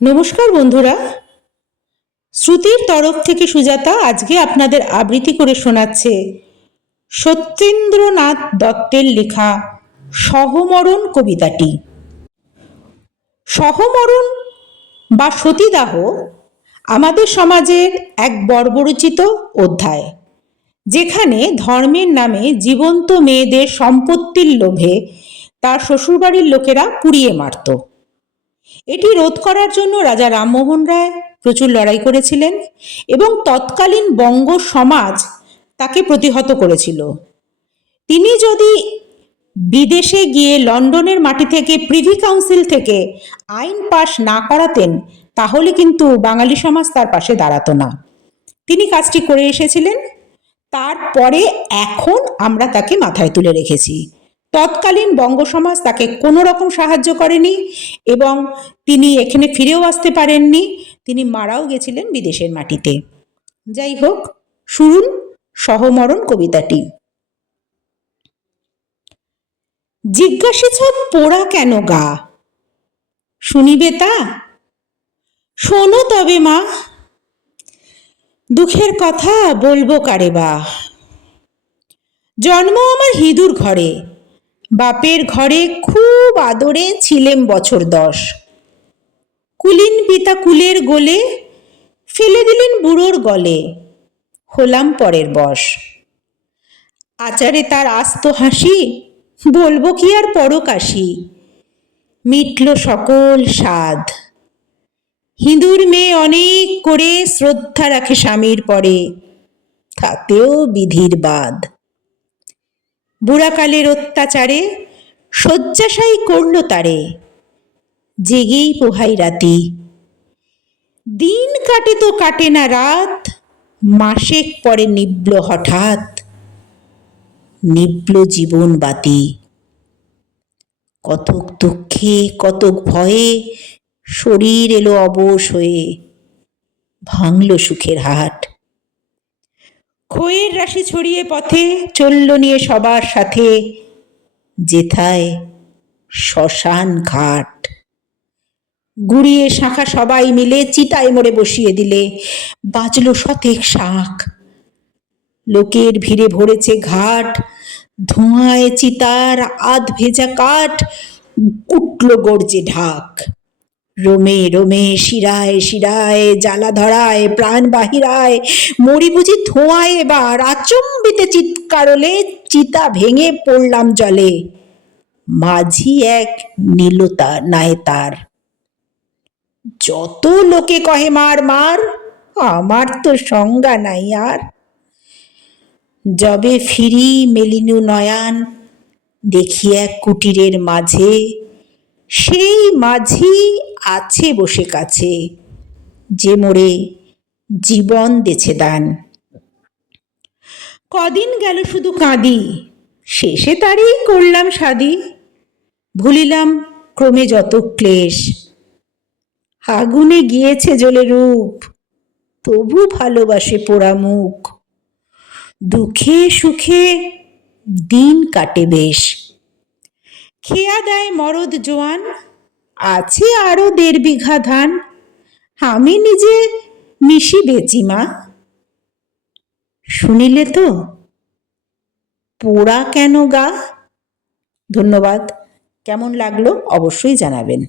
নমস্কার বন্ধুরা, শ্রুতির তরফ থেকে সুজাতা আজকে আপনাদের আবৃত্তি করে শোনাচ্ছে সত্যেন্দ্রনাথ দত্তের লেখা সহমরণ কবিতাটি। সহমরণ বা সতীদাহ আমাদের সমাজের এক বর্বরচিত অধ্যায়, যেখানে ধর্মের নামে জীবন্ত মেয়েদের সম্পত্তির লোভে তার শ্বশুরবাড়ির লোকেরা পুড়িয়ে মারত। এটি রোধ করার জন্য রাজা রামমোহন রায় প্রচুর লড়াই করেছিলেন এবং তৎকালীন বঙ্গ সমাজ তাকে প্রতিহত করেছিল। তিনি যদি বিদেশে গিয়ে লন্ডনের মাটি থেকে প্রিভি কাউন্সিল থেকে আইন পাশ না করাতেন, তাহলে কিন্তু বাঙালি সমাজ তার পাশে দাঁড়াতো না। তিনি কাজটি করে এসেছিলেন, তারপরে এখন আমরা তাকে মাথায় তুলে রেখেছি। তৎকালীন বঙ্গ সমাজ তাকে কোনো রকম সাহায্য করেনি এবং তিনি এখানে ফিরেও আসতে পারেননি, তিনি মারাও গেছিলেন বিদেশের মাটিতে। যাই হোক, শুনুন সহমরণ কবিতাটি। জিজ্ঞাসিছ পোড়া কেন গা, শুনিবে তা? শোনো তবে মা, দুঃখের কথা বলবো কারে বা। জন্ম আমার হিঁদুর ঘরে, বাপের ঘরে খুব আদরে ছিলেম বছর 10। কুলীন পিতা কুলের গোলে ফেলে দিলেন বুড়োর গলে, হলাম পরের বশ। আচারে তার আস্ত হাসি, বলবো কি আর পরকাশি, মিটল সকল স্বাদ। হিঁদুর মেয়ে অনেক করে শ্রদ্ধা রাখে স্বামীর পরে, তাতেও বিধির বাদ। বুড়াকালের অত্যাচারে শয্যাশায়ী করল তারে, জেগেই পোহাই রাতি। দিন কাটে তো কাটে না রাত, মাসেক পরে নিবল হঠাৎ, নিবল জীবন বাতি। কতক দুঃখে কতক ভয়ে শরীর এলো অবশ হয়ে, ভাঙল সুখের হাট। খইয়ের রাশি ছড়িয়ে পথে চলল নিয়ে সবার সাথে, যেথায় শ্মশান ঘাট। গুড়িয়ে শাঁখা সবাই মিলে চিতায় মোড়ে বসিয়ে দিলে, বাজলো শতেক শাঁখ। লোকের ভিড়ে ভরেছে ঘাট, ধোঁয়ায় চিতার আধ ভেজা কাঠ, উঠল গর্জে ঢাক। রোমে রোমে শিরায় শিরায় জ্বালা ধরায় প্রাণ বাহিরায়, মরি বুঝি ধোঁয়ায় এবার। আচম্বিতে চিৎকারলে চিতা ভেঙে পড়লাম জলে, মাঝি এক নীলতা নাই তার। যত লোকে কহে মার মার, আমার তো সংজ্ঞা নাই আর। যবে ফিরি মেলিনু নয়ান, দেখি এক কুটিরের মাঝে, সেই মাঝি আছে বসে কাছে, যে মোরে জীবন দেছে দান। কদিন গেল শুধু কাঁদি, শেষে তারই করলাম শাদি। ভুলিলাম ক্রমে যত ক্লেশ, আগুনে গিয়েছে জ্বলে রূপ, তবু ভালোবাসে পোড়া মুখ। দুঃখে সুখে দিন কাটে বেশ, খেয়া দেয় মরদ জোয়ান, আছে আরো 1.5 বিঘা ধান। আমি নিজে মিশি বেচি মা। শুনিলে তো, পোড়া কেন গা। ধন্যবাদ। কেমন লাগলো অবশ্যই জানাবেন।